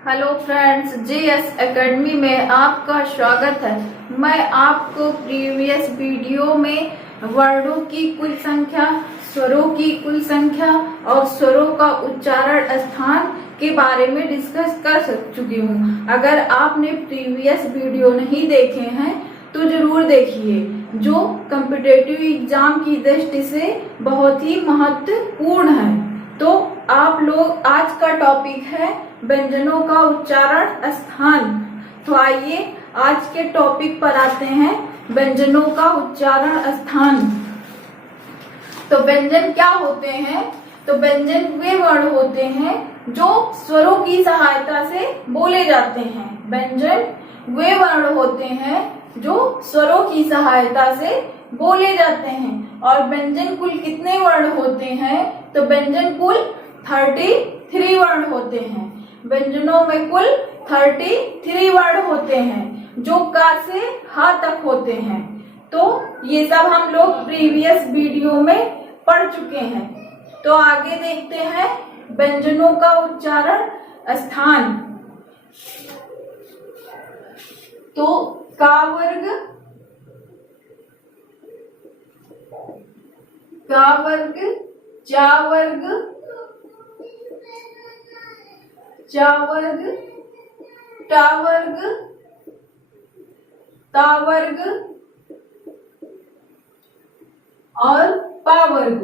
Hello friends, GS academy में आपका स्वागत है। मैं आपको प्रीवियस वीडियो में वर्णों की कुल संख्या, स्वरों की कुल संख्या और स्वरों का उच्चारण स्थान के बारे में डिस्कस कर चुकी हूँ। अगर आपने प्रीवियस वीडियो नहीं देखे हैं तो जरूर देखिए, जो कॉम्पिटिटिव एग्जाम की दृष्टि से बहुत ही महत्वपूर्ण है। तो आप लोग, आज का टॉपिक है व्यंजनों का उच्चारण स्थान। तो आइए आज के टॉपिक पर आते हैं, व्यंजनों का उच्चारण स्थान। तो व्यंजन क्या होते हैं? तो व्यंजन वे वर्ण होते हैं जो स्वरों की सहायता से बोले जाते हैं। व्यंजन वे वर्ण होते हैं जो स्वरों की सहायता से बोले जाते हैं। और व्यंजन कुल कितने वर्ण होते हैं? तो व्यंजन कुल 33 वर्ण होते हैं। व्यंजनों में कुल 33 वर्ण होते हैं जो का से हा तक होते हैं। तो ये सब हम लोग प्रीवियस वीडियो में पढ़ चुके हैं। तो आगे देखते हैं व्यंजनों का उच्चारण स्थान। तो का वर्ग, का वर्ग, जा वर्ग, जा वर्ग, टा वर्ग, ता वर्ग और पा वर्ग।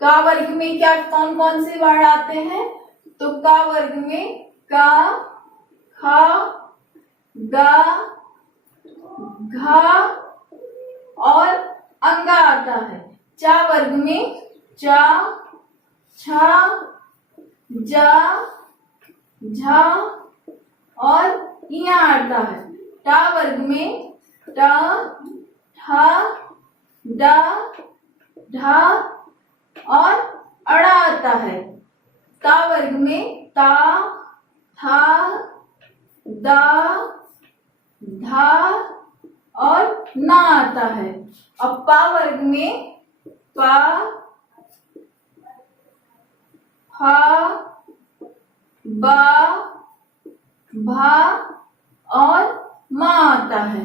का वर्ग में क्या कौन कौन से वर्ण आते हैं? तो का वर्ग में का, खा, गा, घा और अंगा आता है। चा वर्ग में चा, छा, जा, झा और इया आता है। टा वर्ग में टा, ठा, डा, ढा और अड़ा आता है। ता वर्ग में ता, था, दा, धा और ना आता है। अब पा वर्ग में पा, फा, बा, भा और मा आता है।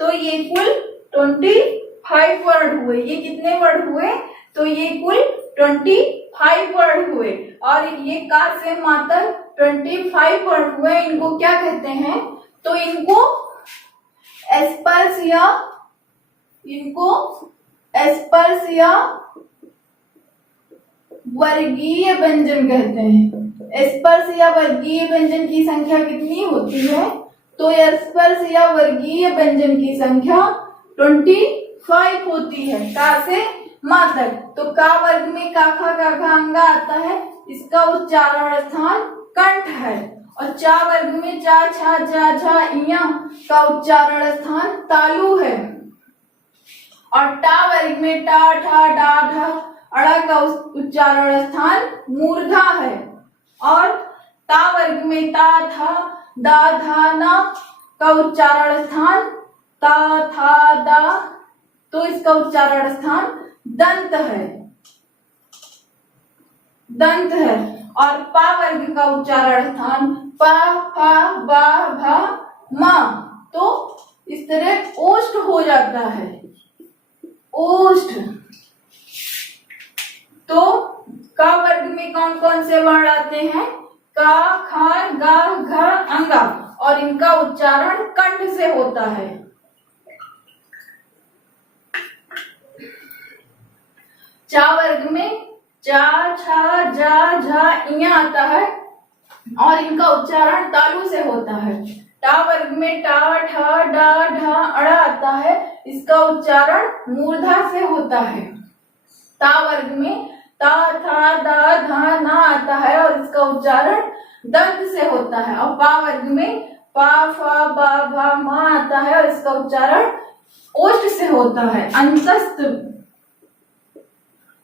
तो ये कुल 25 वर्ड हुए। ये कितने वर्ड हुए? तो ये कुल 25 वर्ड हुए। और ये का से मा तक 25 वर्ड हुए। इनको क्या कहते हैं? तो इनको स्पर्श या वर्गीय व्यंजन कहते हैं। स्पर्श या वर्गीय व्यंजन की संख्या कितनी होती है? तो स्पर्श या वर्गीय व्यंजन की संख्या 25 होती है, का से मा तक। तो का वर्ग में का, खा, गा, घा, अंगा आता है। इसका उच्चारण स्थान कंठ है। और चा वर्ग में चा, छा, जा, झा, इया का उच्चारण स्थान तालु है। और टा वर्ग में टा, ठा, डा, ढा, अड़ा का उच्चारण स्थान मूर्धा है। और ता वर्ग में ता, था, दा, धा, ना का उच्चारण स्थान ता, था, दा। तो इसका उच्चारण स्थान दंत है, दंत है। और पा वर्ग का उच्चारण स्थान पा, फा, बा, भा, मा। तो इस तरह ओष्ठ हो जाता है, ओष्ठ। तो का वर्ग में कौन कौन से वर्ण आते हैं? का, खा, गा, घा, अंगा। और इनका उच्चारण कंठ से होता है। चा वर्ग में चा, छा, जा, झा, इया आता है। और इनका उच्चारण तालु से होता है। टा वर्ग में टा, ठा, डा, ढा, अड़ा आता है। इसका उच्चारण मूर्धा से होता है। ता वर्ग में ता, था, दा, धा, ना आता है। और इसका उच्चारण दंत से होता है। और पा वर्ग में पा, फा, बा, भा, मा आता है। और इसका उच्चारण ओष्ठ से होता है, अंतस्थ।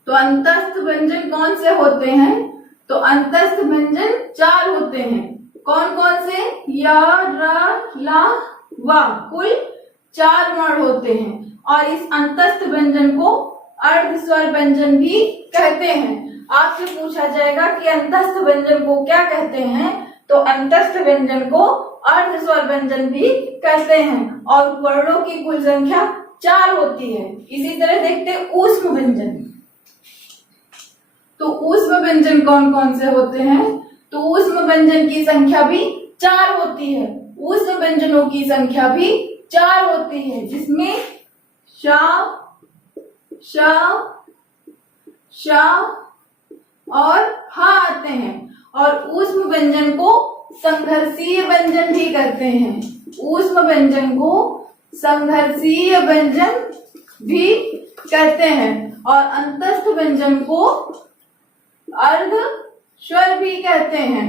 तो अंतस्थ व्यंजन कौन से होते हैं? तो अंतस्थ व्यंजन 4 होते हैं। कौन कौन से? या, र, ला, वा। कुल 4 वर्ण होते हैं। और इस अंतस्थ व्यंजन को अर्ध स्वर व्यंजन भी कहते हैं। आपसे पूछा जाएगा कि अंतस्थ व्यंजन को क्या कहते हैं, तो अंतस्थ व्यंजन को अर्ध स्वर व्यंजन भी कहते हैं और वर्णों की कुल संख्या 4 होती है। इसी तरह देखते हैं ऊष्म व्यंजन। तो ऊष्म व्यंजन कौन कौन से होते हैं, तो ऊष्म व्यंजन की संख्या भी 4 होती है। ऊष्म व्यंजनों की संख्या भी 4 होती है, जिसमें श, श, श और ह आते हैं। और ऊष्म व्यंजन को संघर्षीय व्यंजन भी कहते हैं। ऊष्म व्यंजन को संघर्षीय व्यंजन भी कहते हैं और अंतस्थ व्यंजन को अर्ध स्वर भी कहते हैं।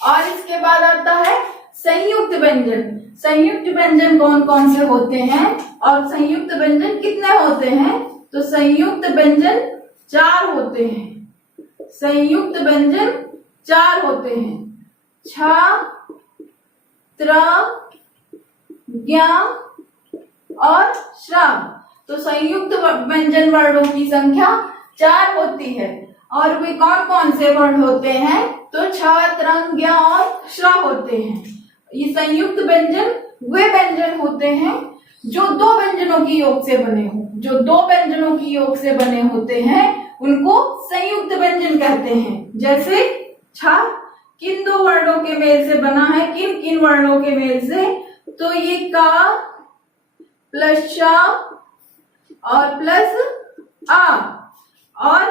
और इसके बाद आता है संयुक्त व्यंजन। संयुक्त व्यंजन कौन कौन से होते हैं और संयुक्त व्यंजन कितने होते हैं, तो संयुक्त व्यंजन 4 होते हैं। संयुक्त व्यंजन 4 होते हैं, छ, त्र, ज्ञ और श्र। तो संयुक्त व्यंजन वर्णों की संख्या 4 होती है और वे कौन कौन से वर्ण होते हैं, तो छ, त्र, ज्ञ और श्र होते हैं। ये संयुक्त व्यंजन वे व्यंजन होते हैं जो 2 व्यंजनों की योग से बने हो। जो 2 व्यंजनों की योग से बने होते हैं उनको संयुक्त व्यंजन कहते हैं। जैसे छ किन 2 वर्णों के मेल से बना है, किन किन वर्णों के मेल से, तो ये का प्लस श और प्लस आ। और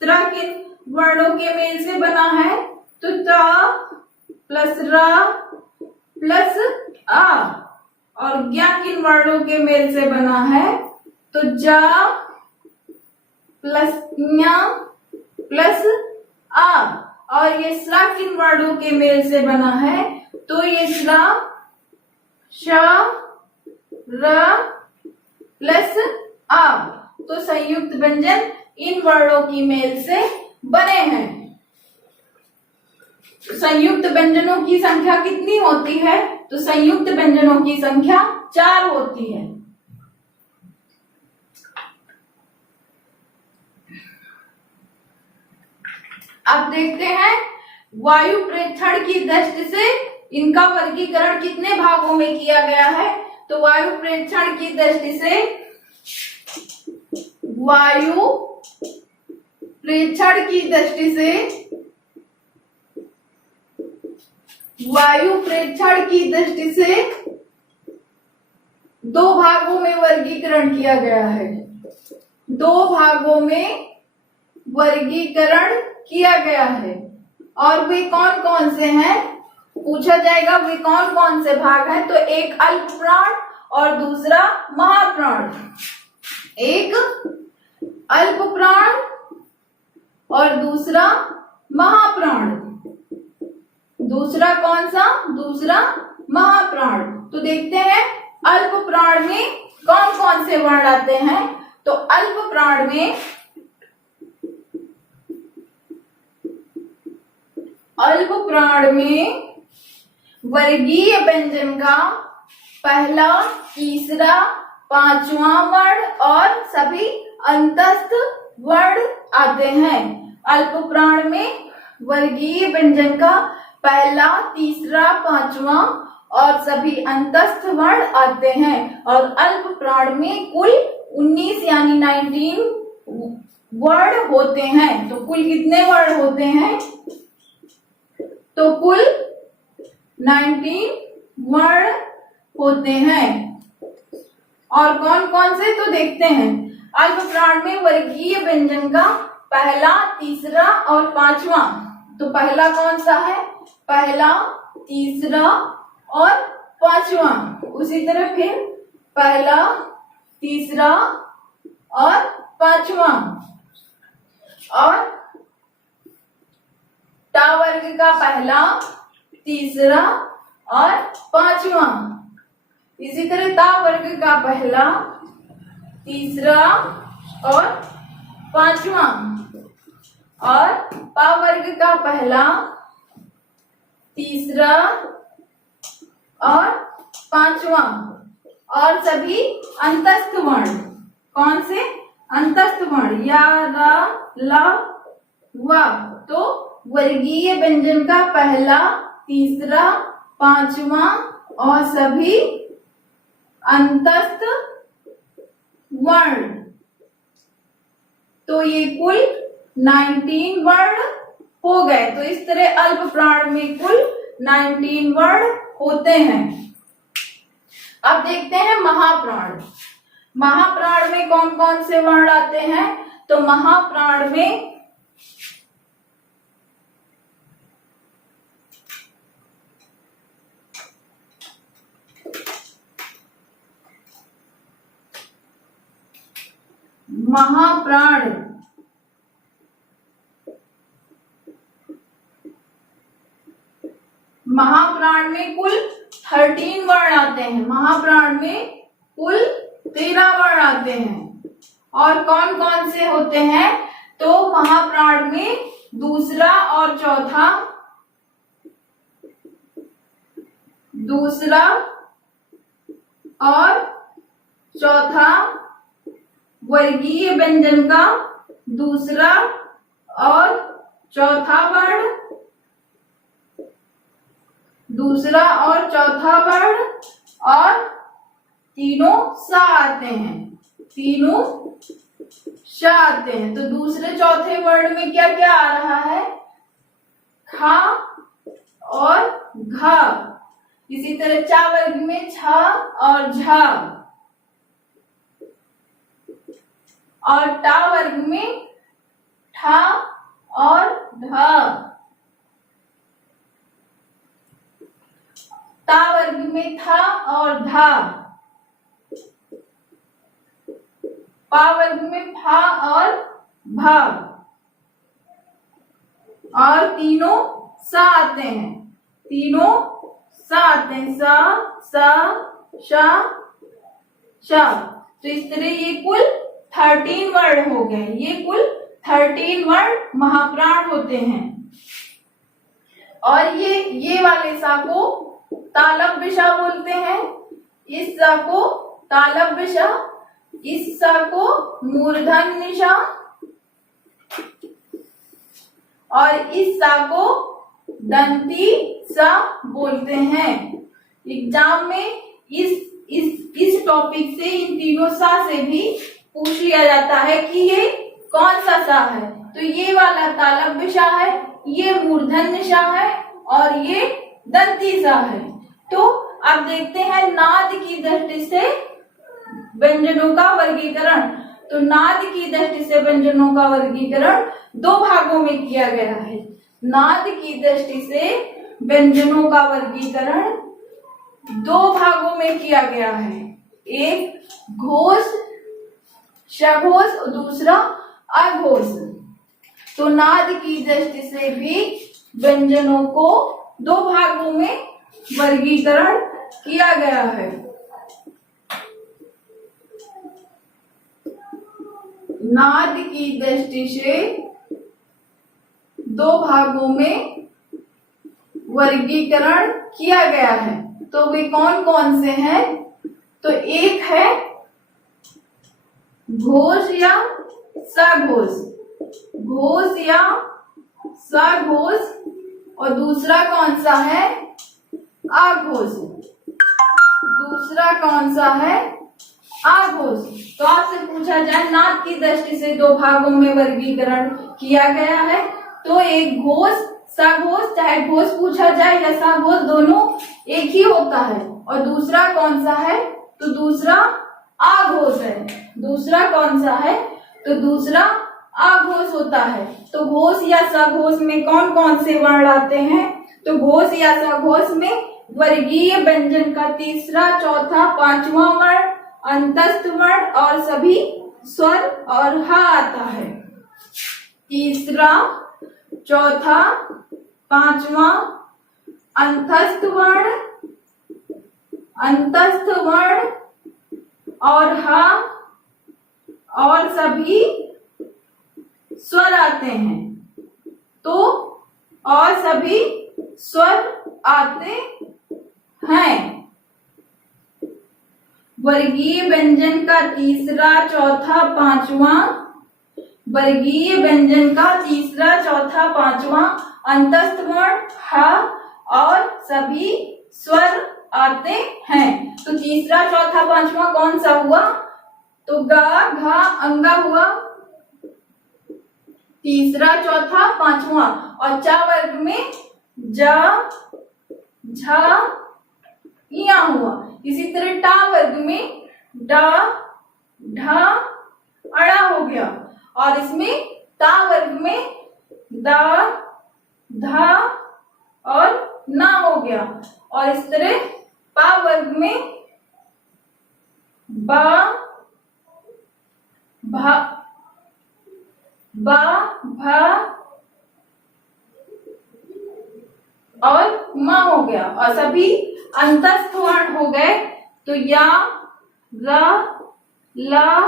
त्र किन वर्णों के मेल से बना है, तो त प्लस र प्लस आ। और ज्ञ किन वर्णों के मेल से बना है, तो ज प्लस ञ प्लस आ। और ये श्रा किन वर्णों के मेल से बना है, तो ये श्रा श र प्लस आ। तो संयुक्त व्यंजन इन वर्णों की मेल से बने हैं। संयुक्त व्यंजनों की संख्या कितनी होती है, तो संयुक्त व्यंजनों की संख्या 4 होती है। अब देखते हैं वायु प्रेक्षण की दृष्टि से इनका वर्गीकरण कितने भागों में किया गया है। तो वायु प्रेक्षण की दृष्टि से वायु प्रेक्षण की दृष्टि से वायु प्रेक्षण की दृष्टि से 2 भागों में वर्गीकरण किया गया है। 2 भागों में वर्गीकरण किया गया है और वे कौन कौन से हैं, पूछा जाएगा वे कौन कौन से भाग हैं। तो एक अल्प प्राण और दूसरा महाप्राण। एक अल्प प्राण और दूसरा महाप्राण। दूसरा कौन सा, दूसरा महाप्राण। तो देखते हैं अल्प प्राण में कौन कौन से वर्ण आते हैं। तो अल्प प्राण में वर्गीय व्यंजन का पहला, तीसरा, 5वां वर्ण और सभी अंतस्थ वर्ण आते हैं। अल्प प्राण में वर्गीय व्यंजन का पहला, तीसरा, 5वां और सभी अंतस्थ वर्ण आते हैं। और अल्प प्राण में कुल 19 यानी 19 वर्ण होते हैं। तो कुल कितने वर्ण होते हैं, तो कुल 19 वर्ण होते हैं। और कौन कौन से, तो देखते हैं। अल्प प्राण में वर्गीय व्यंजन का पहला, तीसरा और 5वां। तो पहला कौन सा है, पहला, तीसरा और 5वां। उसी तरह फिर पहला, तीसरा और 5वां। और टा वर्ग का पहला, तीसरा और 5वां। इसी तरह ता वर्ग का पहला, तीसरा और 5वां। और पा वर्ग का पहला, तीसरा और 5वां। और सभी अंतस्थ वर्ण, कौन से, अंतस्थ वर्ण या रा ला वा, तो वर्गीय व्यंजन का पहला, तीसरा, पांचवा और सभी अंतस्थ वर्ण। तो ये कुल 19 वर्ण हो गए। तो इस तरह अल्प प्राण में कुल 19 वर्ण होते हैं। अब देखते हैं महाप्राण। महाप्राण में कौन कौन से वर्ण आते हैं? तो महाप्राण में महाप्राण में कुल 13 वर्ण आते हैं। महाप्राण में कुल 13 वर्ण आते हैं। और कौन कौन से होते हैं? तो महाप्राण में दूसरा और चौथा, दूसरा और चौथा वर्गीय व्यंजन का दूसरा और चौथा वर्ण, दूसरा और चौथा वर्ण, और तीनों सा आते हैं, तीनों श आते हैं। तो दूसरे चौथे वर्ण में क्या क्या आ रहा है? खा और घा। इसी तरह चा वर्ग में छा और झा, और टा वर्ग में ठा और ढा, ता वर्ग में था और धा, पा वर्ग में फा और भा, और तीनों सा आते हैं, तीनों सा आते हैं, सा सा शा शा। तो इस तरह ये कुल 13 वर्ण हो गए। ये कुल 13 वर्ण महाप्राण होते हैं। और ये वाले सा को तालव्य सा बोलते हैं। इस सा को तालव्य सा, इस सा को मूर्धन्य सा, और इस सा को दंती सा बोलते हैं। एग्जाम में इस टॉपिक से, इन तीनों सा से भी पूछ लिया जाता है कि ये कौन सा सा है। तो ये वाला तालव्य सा है, ये मूर्धन्य सा है, और ये दंती सा है। तो अब देखते हैं नाद की दृष्टि से व्यंजनों का वर्गीकरण। तो नाद की दृष्टि से व्यंजनों का वर्गीकरण दो भागों में किया गया है। नाद की दृष्टि से व्यंजनों का वर्गीकरण दो भागों में किया गया है। एक घोष, सघोष, और दूसरा अघोष। तो नाद की दृष्टि से भी व्यंजनों को दो भागों में वर्गीकरण किया गया है। नाद की दृष्टि से दो भागों में वर्गीकरण किया गया है। तो वे कौन कौन से हैं? तो एक है घोष या सघोष, घोष या सघोष, और दूसरा कौन सा है? अघोष। दूसरा कौन सा है? अघोष। तो आपसे पूछा जाए नाद की दृष्टि से दो भागों में वर्गीकरण किया गया है, तो एक घोष, सघोष, चाहे घोष पूछा जाए या सघोष, दोनों एक ही होता है। और दूसरा कौन सा है? तो दूसरा अघोष है। दूसरा कौन सा है? तो दूसरा अघोष होता है। तो घोष या सघोष में कौन कौन से वर्ण आते हैं? तो घोष या सघोष में वर्गीय व्यंजन का तीसरा, चौथा, पांचवा वर्ण, अंतस्थ वर्ण और सभी स्वर और हा आता है। तीसरा, चौथा, पांचवा, अंतस्थ वर्ण और हा और सभी स्वर आते हैं। तो और सभी स्वर आते हैं। वर्गीय व्यंजन का तीसरा, चौथा, पांचवा, वर्गीय व्यंजन का तीसरा, चौथा, पांचवा अंतस्थ वर्ण ह और सभी स्वर आते हैं। तो तीसरा, चौथा, पांचवा कौन सा हुआ? तो गा, घा, अंगा हुआ तीसरा, चौथा, पांचवा। और चा वर्ग में जा, झा, या हुआ। इसी तरह टा वर्ग में डा, ढा, अड़ा हो गया। और इसमें ता वर्ग में दा, धा और ना हो गया। और इस तरह पा वर्ग में बा, भा, बा, भा और मा हो गया। और सभी अंतस्थ वर्ण हो गए। तो या, रा, ला,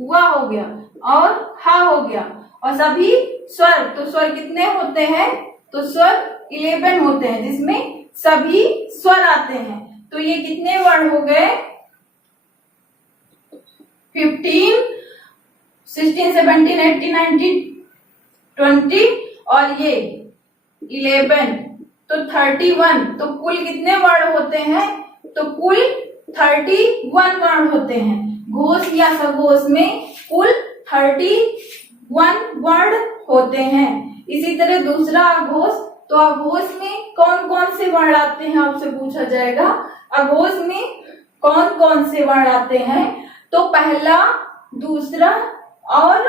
वा हो गया और हा हो गया। और सभी स्वर, तो स्वर कितने होते हैं? तो स्वर 11 होते हैं, जिसमें सभी स्वर आते हैं। तो ये कितने वर्ण हो गए? 15, 16, 17, 18, 19, 20 और ये 11, तो 31। तो कुल कितने वर्ण होते हैं? तो कुल 31 वर्ण होते हैं। घोष या सघोष में कुल 31 वर्ण होते हैं। इसी तरह दूसरा अघोष, तो अघोष में कौन कौन से वर्ण आते हैं आपसे पूछा जाएगा। अघोष में कौन कौन से वर्ण आते हैं? तो पहला, दूसरा और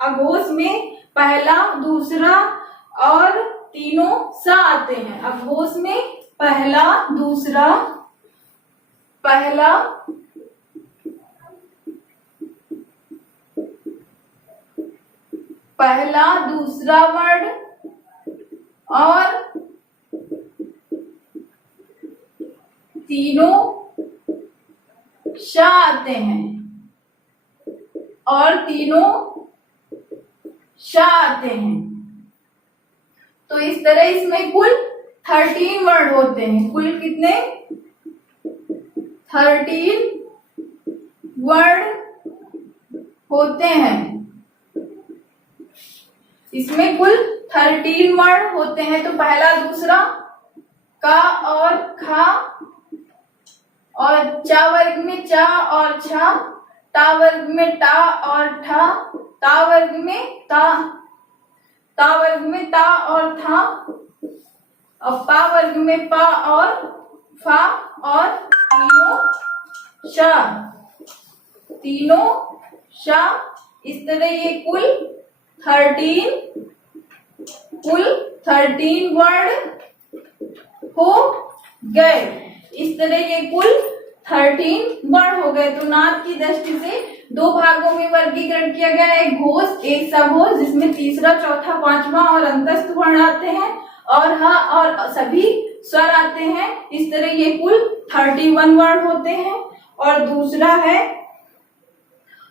अघोष में पहला, दूसरा और तीनों सा आते हैं। अघोष में पहला, दूसरा, पहला, पहला दूसरा वर्ण और तीनों श आते हैं। और तीनों श आते हैं। तो इस तरह इसमें कुल 13 वर्ण होते हैं। कुल कितने? 13 वर्ण होते हैं। इसमें कुल 13 वर्ण होते हैं। तो पहला, दूसरा, का और खा, और चा वर्ग में चा और छा, टा वर्ग में टा और ठा, ता वर्ग में ता, ता वर्ग में ता और था, और पा वर्ग में पा और फा, और तीनों शा, तीनों शा। इस तरह ये कुल 13 वर्ण हो गए। इस तरह ये कुल 13 वर्ण हो गए। तो नाद की दृष्टि से दो भागों में वर्गीकरण किया गया है, एक घोष, एक सघोष, जिसमें तीसरा, चौथा, पांचवा और अंतस्थ वर्ण आते हैं, और हा और सभी स्वर आते हैं। इस तरह ये कुल 31 वर्ण होते हैं। और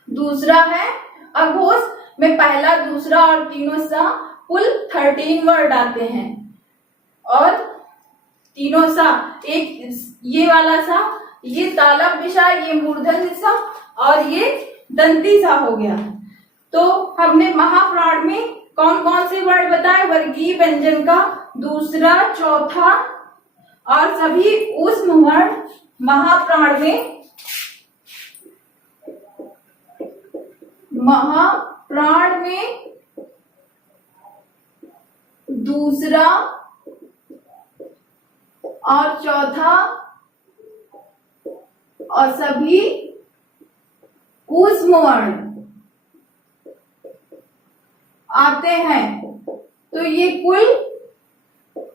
दूसरा है अघोष में पहला, दूसरा और तीनों सा, कुल 13 वर्ण आते हैं। और तीनों सा, एक ये वाला सा, ये तालव्य सा, ये मूर्धन्य सा और ये दंती सा हो गया। तो हमने महाप्राण में कौन कौन से वर्ण बताए? वर्गीय व्यंजन का दूसरा, चौथा और सभी ऊष्म वर्ण। महाप्राण में दूसरा और चौथा और सभी ऊष्म वर्ण आते हैं। तो ये कुल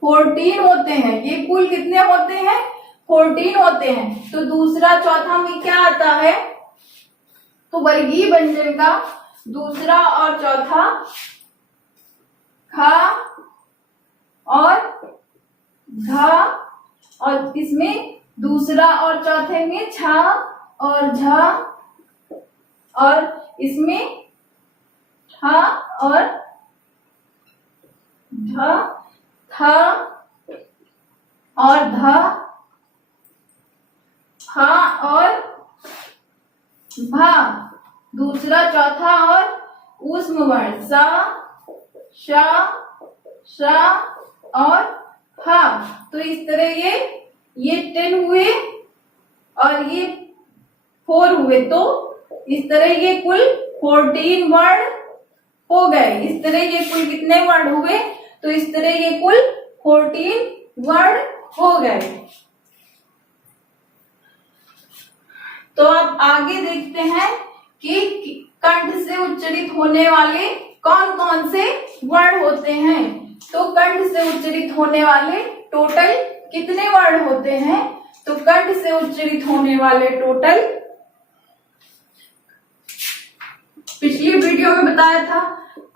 14 होते हैं। ये कुल कितने होते हैं? 14 होते हैं। तो दूसरा, चौथा में क्या आता है? तो वर्गीय व्यंजन का दूसरा और चौथा खा और घा, और इसमें दूसरा और चौथे में छा और झा, और इसमें ठा और धा, था और धा, हा और भा। दूसरा चौथा और ऊष्म वर्ण सा, शा, शा और हा। तो इस तरह ये 10 हुए और ये 4 हुए, तो इस तरह ये कुल 14 वर्ण हो गए। इस तरह ये कुल कितने वर्ण हुए? तो इस तरह ये कुल 14 वर्ण हो गए। तो अब आगे देखते हैं कि कंठ से उच्चारित होने वाले कौन कौन से वर्ण होते हैं। तो कंठ से उच्चारित होने वाले टोटल कितने वर्ण होते हैं? तो कंठ से उच्चारित होने वाले टोटल, पिछली वीडियो में बताया था,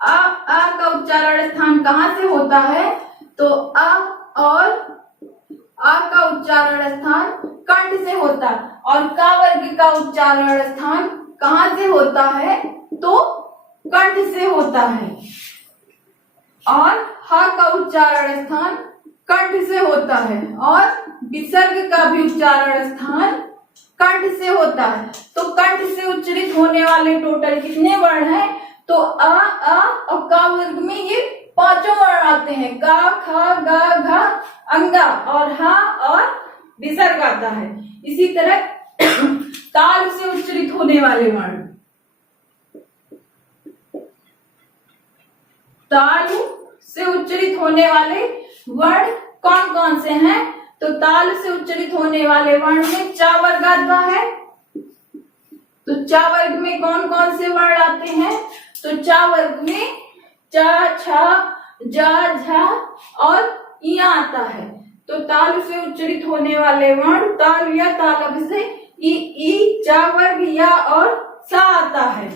आ का उच्चारण स्थान कहाँ से होता है? तो आ और आ का उच्चारण स्थान कंठ से होता है। और का वर्ग का उच्चारण स्थान कहाँ से होता है? तो कंठ से होता है। और हा का उच्चारण स्थान कंठ से होता है और विसर्ग का भी उच्चारण स्थान कंठ से होता है। तो कंठ से उच्चारित होने वाले टोटल कितने वर्ण हैं? तो आ और का वर्ग में ये पांचों वर्ण आते हैं, का, खा, गा, घा, अंगा और हा और विसर्ग आता है। इसी तरह ताल से उच्चारित होने वाले वर्ण, ताल से उच्चारित होने वाले वर्ण कौन कौन से हैं? तो ताल से उच्चारित होने वाले वर्ण में चा वर्ग आता है। तो चा वर्ग में कौन कौन से वर्ण आते हैं? तो चा वर्ग में चा, छा, जा, झा और इया आता है। तो ताल से उच्चारित होने वाले वर्ण ताल या तालब से ई, चा वर्ग या और सा आता है।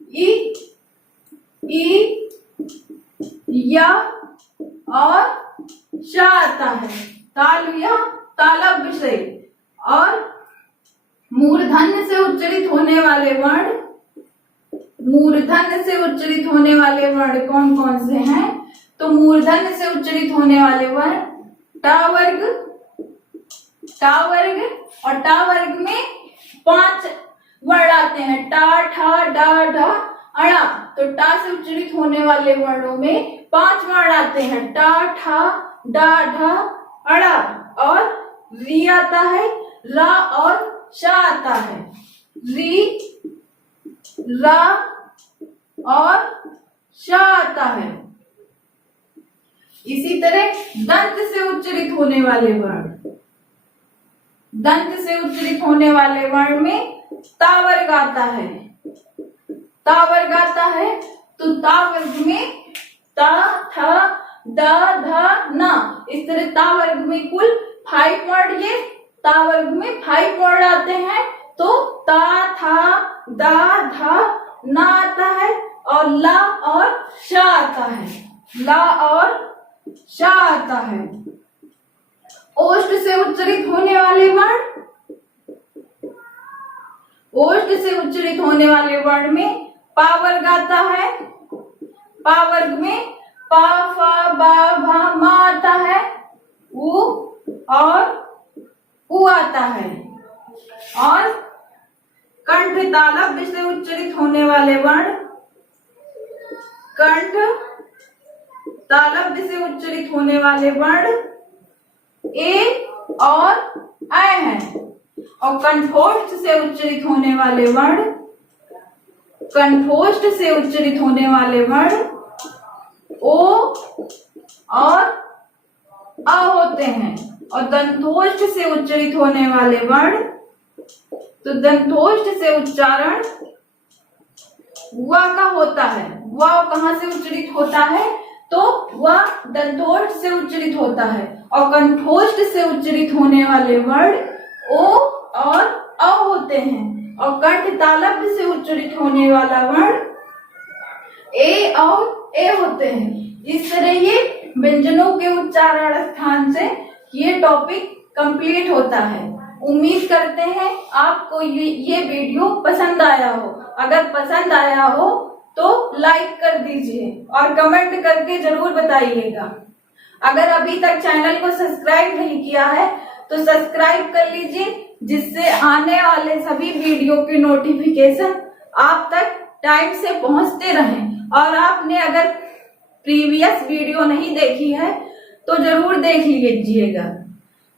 ई, या और शा आता है। ताल या तालब से। और मूर्धन्य से उच्चारित होने वाले वर्ण, मूर्धन्य से उच्चारित होने वाले वर्ण कौन कौन से हैं? तो मूर्धन्य से उच्चारित होने वाले वर्ण टा वर्ग और टा वर्ग में 5 वर्ण आते हैं, टा, ठा, डा, ढा, अड़ा। तो टा से उच्चारित होने वाले वर्णों में 5 वर्ण आते हैं, टा, ठा, डा, ढा, अड़ा। और री आता है, रा और शा आता है। री, रा और शा आता है। इसी तरह दंत से उच्चारित होने वाले वर्ण, दंत से उच्चारित होने वाले वर्ण में ता वर्ग आता है, ता वर्ग आता है। तो ता वर्ग में ता, था, दा, धा, ना। इस तरह ता वर्ग में कुल 5 वर्ण, ये ता वर्ग में 5 वर्ण आते हैं। तो ता, था, दा, धा, ना आता है और ला और शा आता है, ला और शा आता है। ओष्ठ से उच्चारित होने वाले वर्ण, ओष्ठ से उच्चारित होने वाले वर्ण में पा वर्ग आता है। पा वर्ग में पा, फा, बा, भा, मा आता है। उ और उ आता है। और कंठ तालव्य से उच्चारित होने वाले वर्ण, कंठ तालव्य से उच्चारित होने वाले वर्ण ए और ऐ हैं। और कंठोष्ठ से उच्चारित होने वाले वर्ण, कंठोष्ठ से उच्चारित होने वाले वर्ण ओ और अ होते हैं। और दंतोष्ठ से उच्चारित होने वाले वर्ण, तो दंतोष्ठ से उच्चारण व का होता है। व कहां से उच्चारित होता है? तो व दंतोष्ठ से उच्चारित होता है। और कंठोष्ठ से उच्चारित होने वाले वर्ण ओ और अ होते हैं। और कंठ तालव्य से उच्चारित होने वाला वर्ण ए और ए होते हैं। इस तरह ये व्यंजनों के उच्चारण स्थान से ये टॉपिक कंप्लीट होता है। उम्मीद करते हैं आपको ये वीडियो पसंद आया हो। अगर पसंद आया हो तो लाइक कर दीजिए और कमेंट करके जरूर बताइएगा। अगर अभी तक चैनल को सब्सक्राइब नहीं किया है तो सब्सक्राइब कर लीजिए, जिससे आने वाले सभी वीडियो की नोटिफिकेशन आप तक टाइम से पहुंचते रहें। और आपने अगर प्रीवियस वीडियो नहीं देखी है तो जरूर देख लीजिएगा,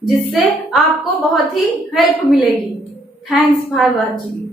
जिससे आपको बहुत ही हेल्प मिलेगी। Thanks for watching.